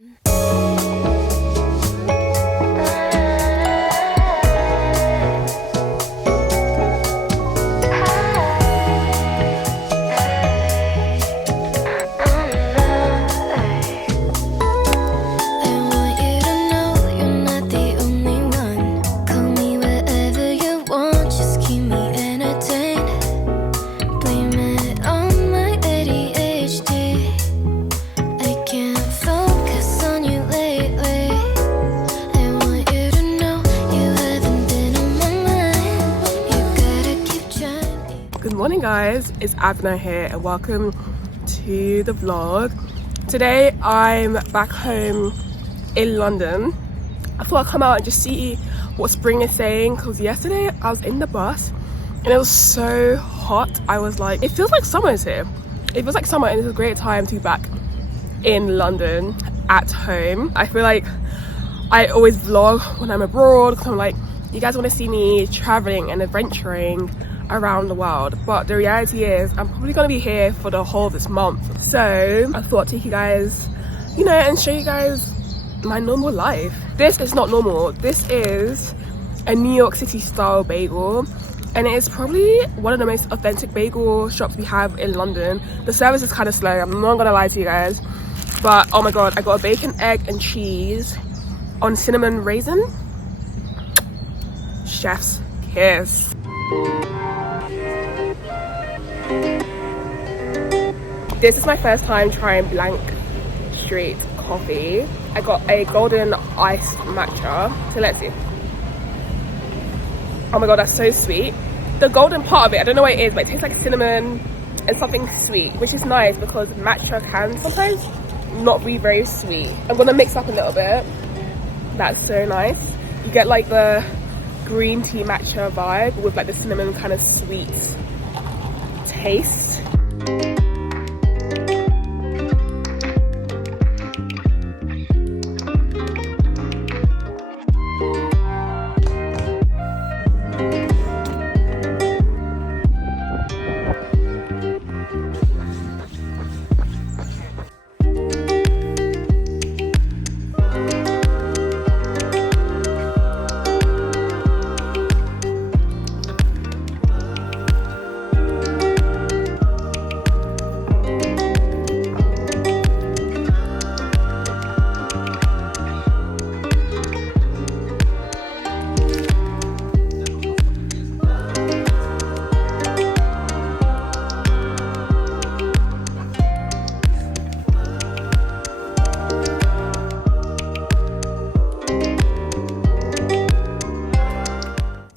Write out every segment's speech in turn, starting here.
Good morning guys, it's Abna here and welcome to the vlog. Today I'm back home in London. I thought I'd come out and just see what spring is saying, because yesterday I was in the bus and it was so hot. I was like, it feels like summer is here. It feels like summer and it's a great time to be back in London at home. I feel like I always vlog when I'm abroad because I'm like, you guys want to see me traveling and adventuring around the world, but the reality is I'm probably going to be here for the whole of this month. So I thought I'd take you guys, you know, and show you guys my normal life. This is not normal. This is a New York City style bagel, and it is probably one of the most authentic bagel shops we have in London. The service is kind of slow, I'm not gonna lie to you guys, but oh my god, I got a bacon, egg and cheese on cinnamon raisin. Chef's kiss. This is my first time trying Blank Street coffee. I got a golden iced matcha, so let's see. Oh my god, that's so sweet. The golden part of it, I don't know what it is, but it tastes like cinnamon and something sweet, which is nice because matcha can sometimes not be very sweet. I'm gonna mix up a little bit. That's so nice. You get like the green tea matcha vibe with like the cinnamon kind of sweet taste.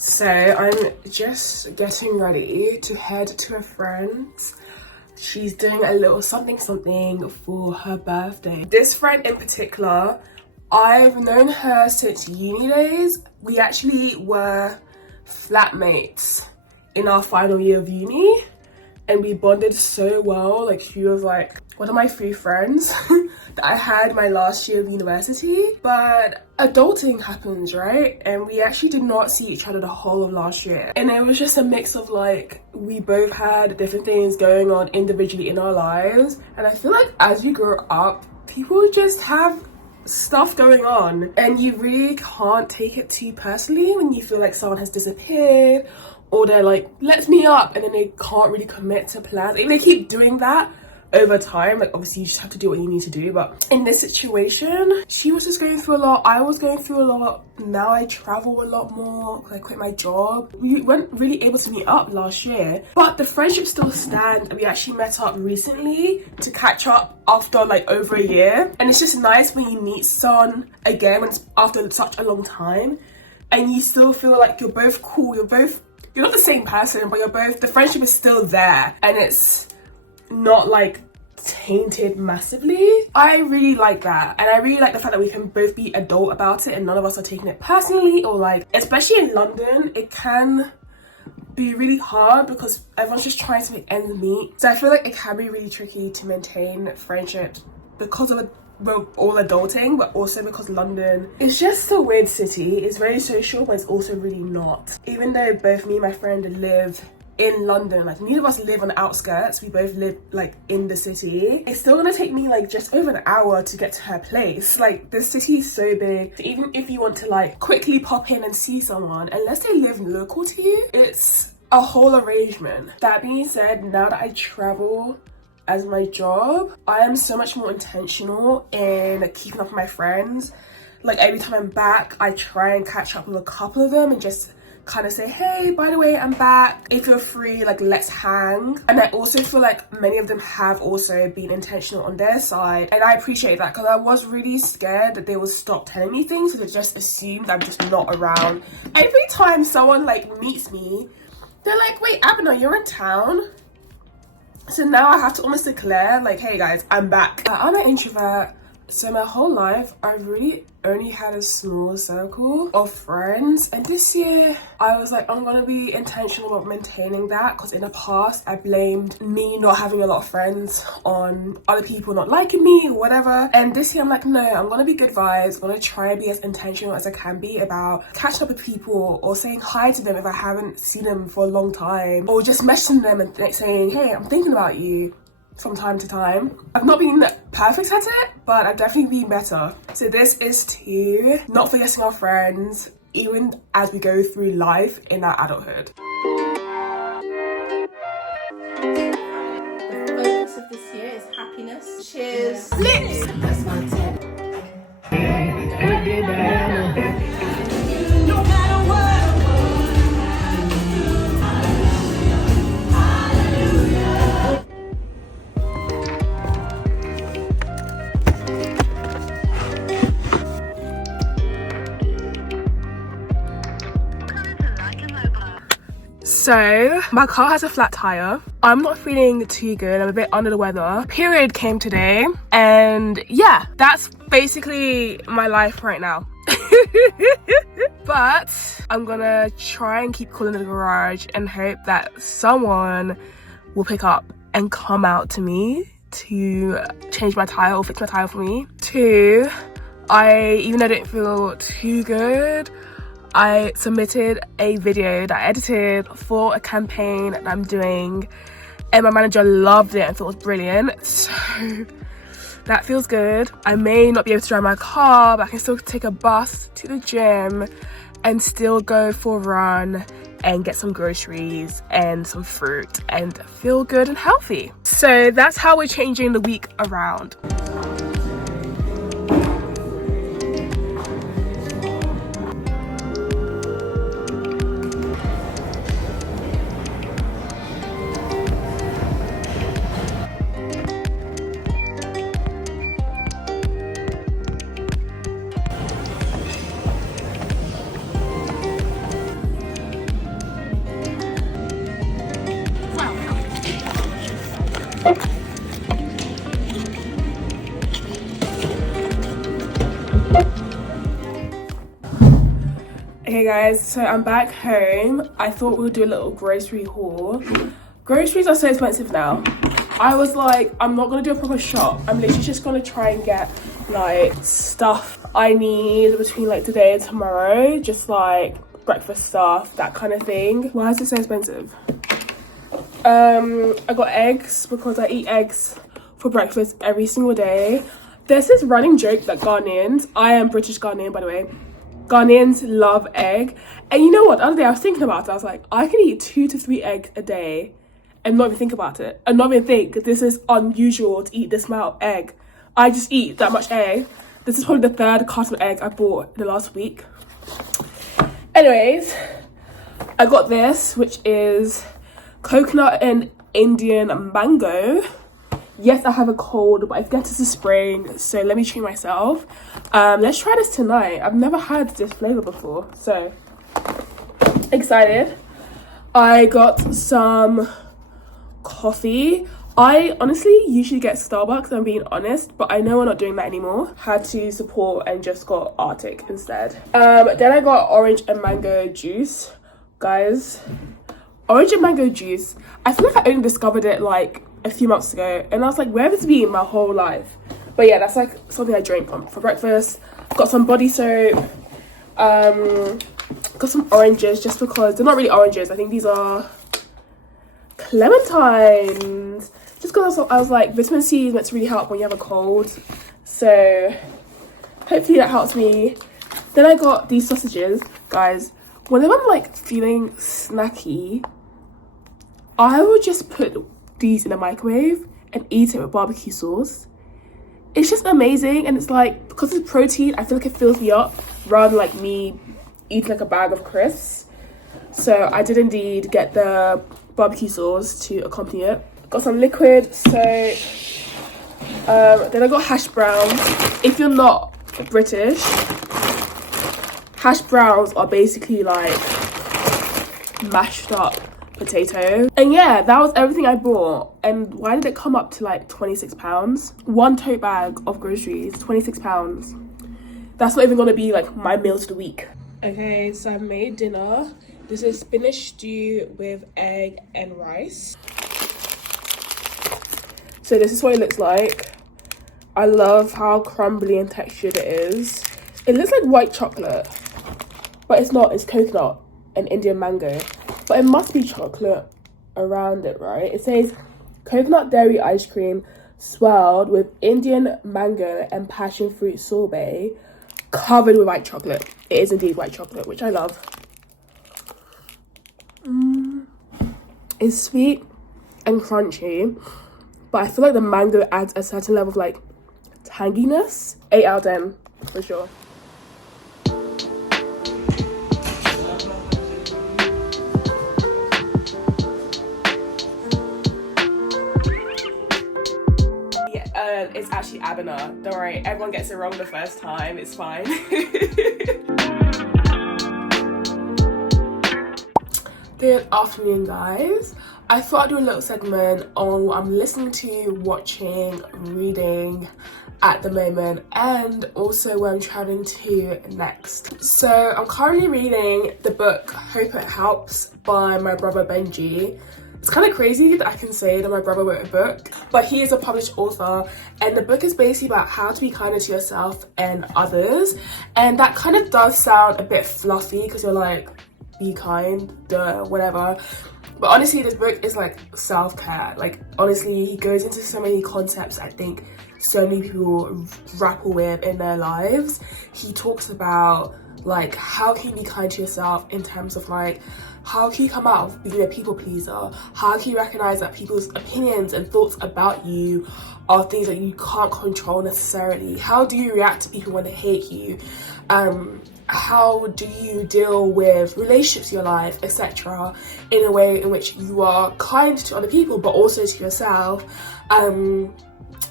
So I'm just getting ready to head to a friend's. She's doing a little something for her birthday. This friend in particular, I've known her since uni days. We actually were flatmates in our final year of uni and we bonded so well. Like, she was like one of my few friends that I had my last year of university. But adulting happens, right? And we actually did not see each other the whole of last year. And it was just a mix of like, we both had different things going on individually in our lives. And I feel like as you grow up, people just have stuff going on and you really can't take it too personally when you feel like someone has disappeared or they're like, let's meet up, and then they can't really commit to plans. If they keep doing that over time, like obviously you just have to do what you need to do, but in this situation she was just going through a lot, I was going through a lot. Now I travel a lot more because I quit my job. We weren't really able to meet up last year, but the friendship still stands. We actually met up recently to catch up after like over a year, and it's just nice when you meet someone again when it's after such a long time and you still feel like you're both cool, you're not the same person, but you're both, the friendship is still there and it's not like tainted massively. I really like that, and I really like the fact that we can both be adult about it and none of us are taking it personally, or like, especially in London, it can be really hard because everyone's just trying to make ends meet. So I feel like it can be really tricky to maintain friendships because of well, all adulting, but also because London is just a weird city. It's very social, but it's also really not. Even though both me and my friend live in London, like neither of us live on the outskirts, we both live like in the city. It's still gonna take me like just over an hour to get to her place. Like the city is so big, so even if you want to like quickly pop in and see someone, unless they live local to you, it's a whole arrangement. That being said, now that I travel as my job, I am so much more intentional in keeping up with my friends. Like every time I'm back, I try and catch up with a couple of them and just kind of say, hey, by the way, I'm back. If you're free, like let's hang. And I also feel like many of them have also been intentional on their side. And I appreciate that, because I was really scared that they would stop telling me things, so they just assumed I'm just not around. Every time someone like meets me, they're like, wait, Abena, you're in town? So now I have to almost declare like, hey guys, I'm back. I'm an introvert, so my whole life I've really only had a small circle of friends, and this year I was like, I'm gonna be intentional about maintaining that, because in the past I blamed me not having a lot of friends on other people not liking me or whatever, and this year I'm like, no, I'm gonna be good vibes. I'm gonna try and be as intentional as I can be about catching up with people or saying hi to them if I haven't seen them for a long time, or just messaging them and like saying, hey, I'm thinking about you from time to time. I've not been perfect at it, but I've definitely been better. So this is to not forgetting our friends, even as we go through life in our adulthood. The focus of this year is happiness. Cheers. Yeah. Lips! That's my tip. No matter what. So my car has a flat tire. I'm not feeling too good. I'm a bit under the weather. Period came today, and yeah, that's basically my life right now. But I'm gonna try and keep cool in the garage and hope that someone will pick up and come out to me to change my tire or fix my tire for me. Two, even though I didn't feel too good, I submitted a video that I edited for a campaign that I'm doing, and my manager loved it and thought it was brilliant. So that feels good. I may not be able to drive my car, but I can still take a bus to the gym and still go for a run and get some groceries and some fruit and feel good and healthy. So that's how we're changing the week around. Okay guys, so I'm back home. I thought we would do a little grocery haul. Groceries are so expensive now. I was like, I'm not gonna do a proper shop. I'm literally just gonna try and get like stuff I need between like today and tomorrow. Just like breakfast stuff, that kind of thing. Why is it so expensive? I got eggs because I eat eggs for breakfast every single day. There's this running joke that Ghanaians, I am British Ghanaian by the way, Ghanaians love egg. And you know what, the other day I was thinking about it. I was like, I can eat 2 to 3 eggs a day and not even think about it, and not even think this is unusual to eat this amount of egg. I just eat that much egg. This is probably the 3rd carton of egg I bought in the last week. Anyways, I got this, which is coconut and Indian mango. Yes, I have a cold, but I guess it's a spring, so let me treat myself. Let's try this tonight. I've never had this flavor before, so excited. I got some coffee. I honestly usually get Starbucks, I'm being honest, but I know we're not doing that anymore. Had to support and just got Arctic instead. Then I got orange and mango juice. Guys, orange and mango juice, I feel like I only discovered it like a few months ago, and I was like, where have this been my whole life? But yeah, that's like something I drink for breakfast. Got some body soap. Got some oranges just because they're not really oranges. I think these are clementines. Just because I was like, vitamin C is meant to really help when you have a cold. So hopefully that helps me. Then I got these sausages, guys. Whenever I'm like feeling snacky, I would just put these in the microwave and eat it with barbecue sauce. It's just amazing, and it's like, because it's protein, I feel like it fills me up rather than like me eating like a bag of crisps. So I did indeed get the barbecue sauce to accompany it. Got some liquid, so then I got hash browns. If you're not British, hash browns are basically like mashed up potato. And yeah, that was everything I bought. And why did it come up to like £26? One tote bag of groceries, £26. That's not even gonna be like my meals of the week. Okay, so I made dinner. This is spinach stew with egg and rice. So this is what it looks like. I love how crumbly and textured it is. It looks like white chocolate, but it's not. It's coconut and Indian mango. But it must be chocolate around it, right? It says coconut dairy ice cream swirled with Indian mango and passion fruit sorbet covered with white chocolate. It is indeed white chocolate, which I love. It's sweet and crunchy, but I feel like the mango adds a certain level of like tanginess. 8 out of 10 for sure. It's actually Abena. Don't worry, everyone gets it wrong the first time. It's fine. Good afternoon, guys. I thought I'd do a little segment on what I'm listening to, watching, reading at the moment, and also where I'm traveling to next. So I'm currently reading the book Hope It Helps by my brother Benji. It's kind of crazy that I can say that my brother wrote a book, but he is a published author, and the book is basically about how to be kinder to yourself and others. And that kind of does sound a bit fluffy because you're like, be kind, duh, whatever. But honestly, this book is like self-care. Like, honestly, he goes into so many concepts I think so many people grapple with in their lives. He talks about like, how can you be kind to yourself in terms of like, how can you come out of being a people pleaser? How can you recognize that people's opinions and thoughts about you are things that you can't control necessarily? How do you react to people when they hate you? How do you deal with relationships in your life, etc., in a way in which you are kind to other people but also to yourself? And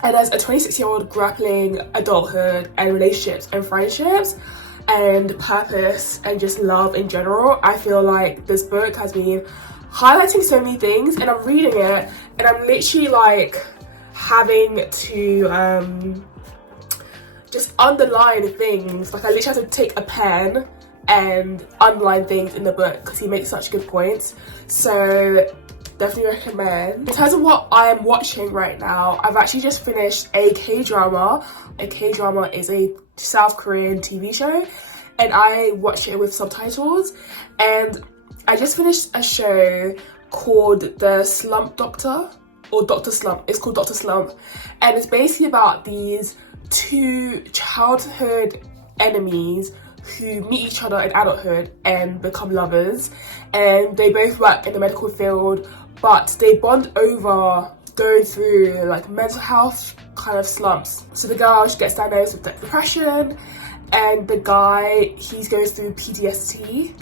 as a 26-year-old grappling adulthood and relationships and friendships and purpose and just love in general, I feel like this book has been highlighting so many things, and I'm reading it and I'm literally like having to just underline things. Like, I literally have to take a pen and underline things in the book because he makes such good points. So definitely recommend. In terms of what I am watching right now, I've actually just finished a K-drama. A K-drama is a South Korean TV show, and I watch it with subtitles. And I just finished a show called The Slump Doctor, or Dr. Slump. It's called Dr. Slump, and it's basically about these two childhood enemies who meet each other in adulthood and become lovers, and they both work in the medical field, but they bond over going through like mental health kind of slumps. So the girl, she gets diagnosed with depression, and the guy, he goes through PTSD,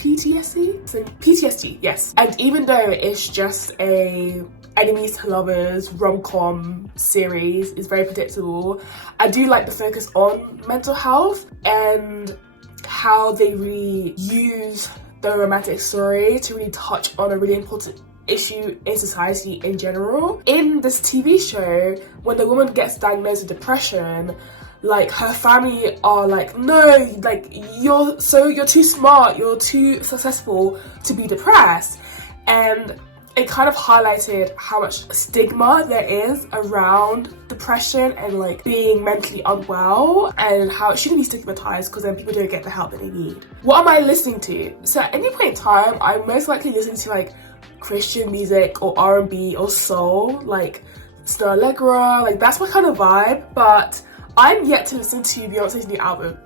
yes. And even though it's just a enemies to lovers rom-com series, is very predictable, I do like the focus on mental health and how they really use the romantic story to really touch on a really important issue in society in general. In this TV show, when the woman gets diagnosed with depression, like, her family are like, no, like, you're too smart, you're too successful to be depressed. And it kind of highlighted how much stigma there is around depression and like being mentally unwell, and how it shouldn't be stigmatized because then people don't get the help that they need. What am I listening to? So at any point in time, I'm most likely listening to like Christian music or R&B or soul, like Star Allegra, like that's my kind of vibe. But I'm yet to listen to Beyonce's new album.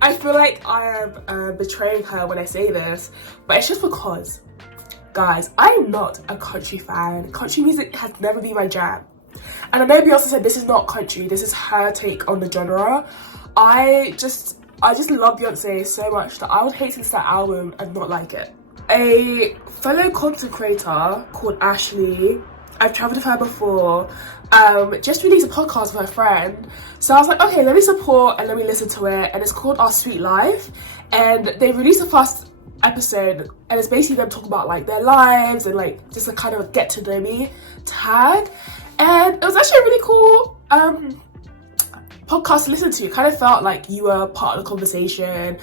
I feel like I am betraying her when I say this, but it's just because, guys, I'm not a country fan. Country music has never been my jam. And I know Beyonce said this is not country, this is her take on the genre. I just love Beyonce so much that I would hate to listen to that album and not like it. A fellow content creator called Ashley, I've travelled with her before, just released a podcast with her friend. So I was like, okay, let me support and let me listen to it. And it's called Our Sweet Life. And they released the first episode, and it's basically them talking about like their lives and like just a kind of get to know me tag. And it was actually a really cool podcast to listen to. It kind of felt like you were part of the conversation,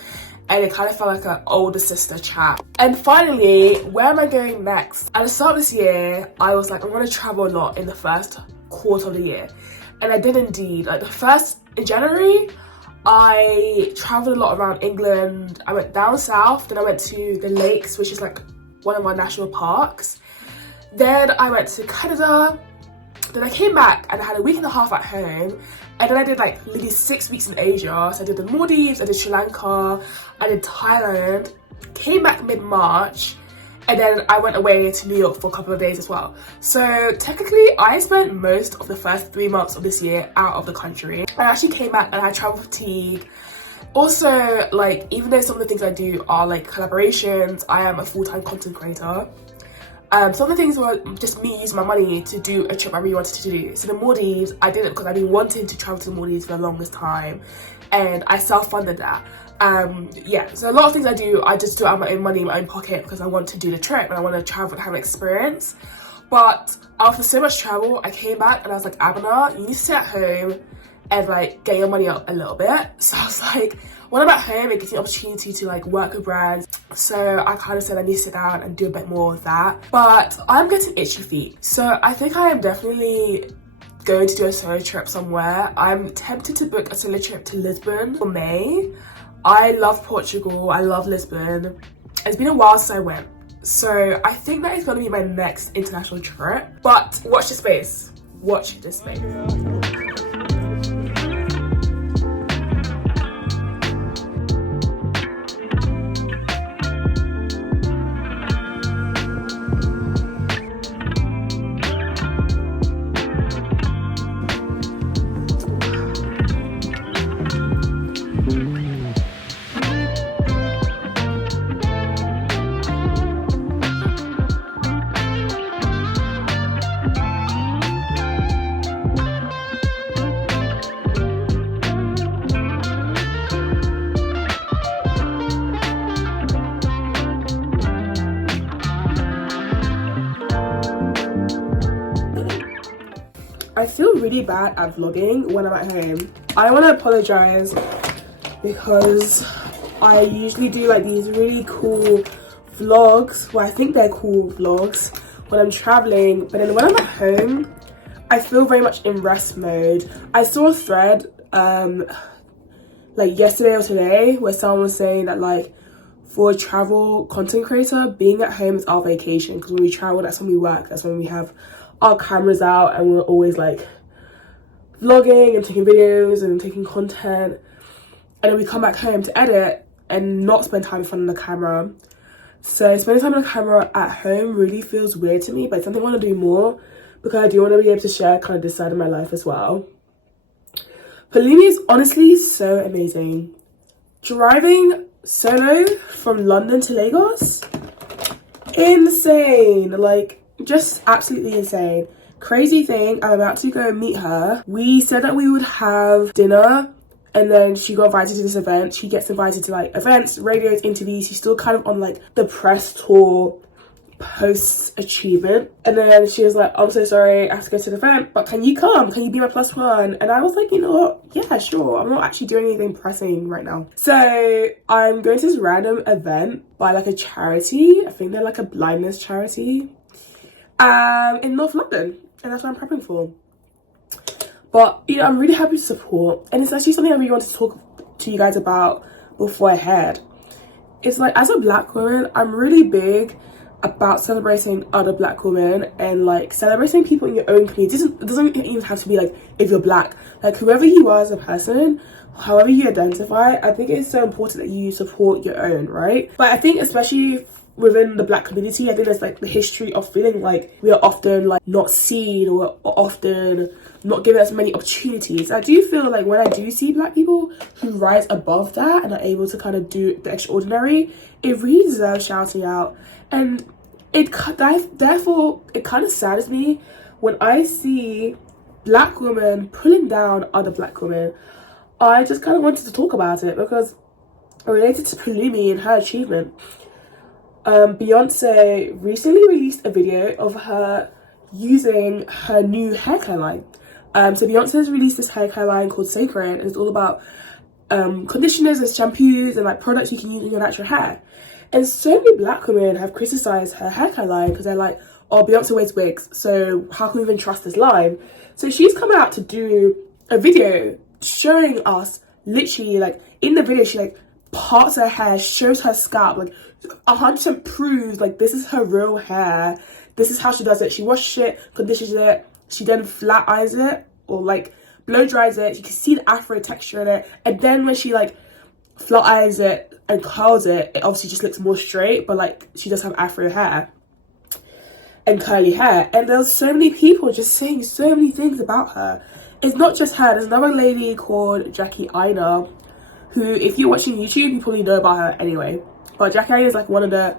and it kind of felt like an older sister chat. And finally, where am I going next? At the start of this year, I was like, I'm going to travel a lot in the first quarter of the year. And I did indeed. Like in January, I traveled a lot around England. I went down south, then I went to the lakes, which is like one of our national parks. Then I went to Canada. Then I came back and I had a week and a half at home. And then I did like literally 6 weeks in Asia. So I did the Maldives, I did Sri Lanka, I did Thailand, came back mid-March, and then I went away to New York for a couple of days as well. So technically I spent most of the first 3 months of this year out of the country. I actually came back and I had travel fatigue. Also, like, even though some of the things I do are like collaborations, I am a full-time content creator. Some of the things were just me using my money to do a trip I really wanted to do. So the Maldives, I did it because I've been wanting to travel to the Maldives for the longest time, and I self-funded that. Yeah, so a lot of things I do, I just do it out of my own money, my own pocket, because I want to do the trip and I want to travel and have an experience. But after so much travel, I came back and I was like, Abena, you need to sit at home and like get your money up a little bit. So I was like, when I'm at home, it gives me the opportunity to like work with brands. So I kind of said I need to sit down and do a bit more of that. But I'm getting itchy feet. So I think I am definitely going to do a solo trip somewhere. I'm tempted to book a solo trip to Lisbon for May. I love Portugal, I love Lisbon. It's been a while since I went. So I think that is going to be my next international trip. But watch this space. Watch this space. I feel really bad at vlogging when I'm at home. I want to apologize because I usually do like these really cool vlogs, well, I think they're cool vlogs when I'm traveling, but then when I'm at home, I feel very much in rest mode. I saw a thread like yesterday or today where someone was saying that like for a travel content creator, being at home is our vacation, because when we travel, that's when we work, that's when we have our cameras out and we're always like vlogging and taking videos and taking content, and then we come back home to edit and not spend time in front of the camera. So spending time on the camera at home really feels weird to me, but it's something I want to do more because I do want to be able to share kind of this side of my life as well. Pelumi is honestly so amazing. Driving solo from London to Lagos, insane, like just absolutely insane. Crazy thing, I'm about to go and meet her. We said that we would have dinner, and then she got invited to this event. She gets invited to like events, radios, interviews. She's still kind of on like the press tour post achievement, and then she was like, I'm so sorry, I have to go to the event, but can you come? Can you be my plus one? And I was like, you know what, yeah, sure. I'm not actually doing anything pressing right now. So I'm going to this random event by like a charity. I think they're like a blindness charity in North London, and that's what I'm prepping for. But you know, I'm really happy to support, and it's actually something I really want to talk to you guys about before I head. It's like, as a black woman, I'm really big about celebrating other black women and like celebrating people in your own community. It doesn't even have to be like if you're black, like whoever you are as a person, however you identify. I think it's so important that you support your own, right? But I think especially within the black community, I think there's like the history of feeling like we are often like not seen, or often not given as many opportunities. I do feel like when I do see black people who rise above that and are able to kind of do the extraordinary, it really deserves shouting out. And therefore it kind of saddens me when I see black women pulling down other black women. I just kind of wanted to talk about it because related to Pelumi and her achievement. Beyonce recently released a video of her using her new hair care line. So Beyonce has released this hair care line called Sacred, and it's all about conditioners and shampoos and like products you can use in your natural hair. And so many black women have criticized her hair care line because they're like, oh, Beyonce wears wigs, so how can we even trust this line? So she's come out to do a video showing us literally, like in the video, she like parts her hair, shows her scalp, like 100% proves like this is her real hair. This is how she does it. She washes it, conditions it, she then flat irons it or like blow dries it. You can see the afro texture in it, and then when she like flat irons it and curls it, it obviously just looks more straight, but like she does have afro hair and curly hair. And there's so many people just saying so many things about her. It's not just her. There's another lady called Jackie Aina, who, if you're watching YouTube, you probably know about her anyway. But Jackie Aina is like one of the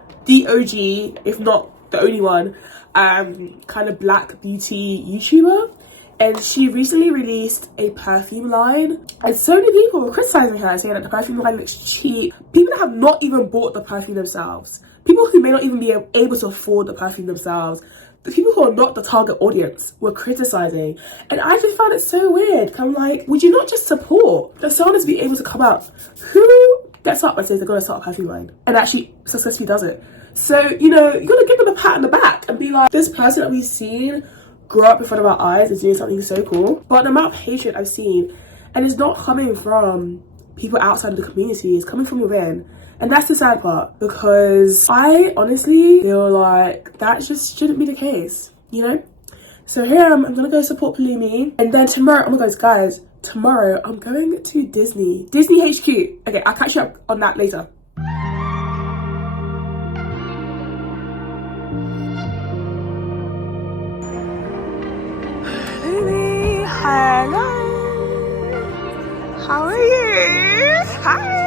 OG, if not the only one, kind of black beauty YouTuber. And she recently released a perfume line. And so many people were criticizing her, saying that the perfume line looks cheap. People that have not even bought the perfume themselves. People who may not even be able to afford the perfume themselves. The people who are not the target audience were criticizing. And I just found it so weird. I'm like, would you not just support the someone to be able to come out? Who gets up and says they're going to start a perfume line and actually successfully does it? So, you know, you got to give them a pat on the back and be like, this person that we've seen grow up in front of our eyes is doing something so cool. But the amount of hatred I've seen, and it's not coming from people outside of the community, it's coming from within. And that's the sad part, because I honestly feel like that just shouldn't be the case, you know? So here I'm gonna go support Pelumi. And then tomorrow, oh my gosh, guys, tomorrow I'm going to Disney HQ. Okay, I'll catch you up on that later. Pelumi, hello. How are you? Hi.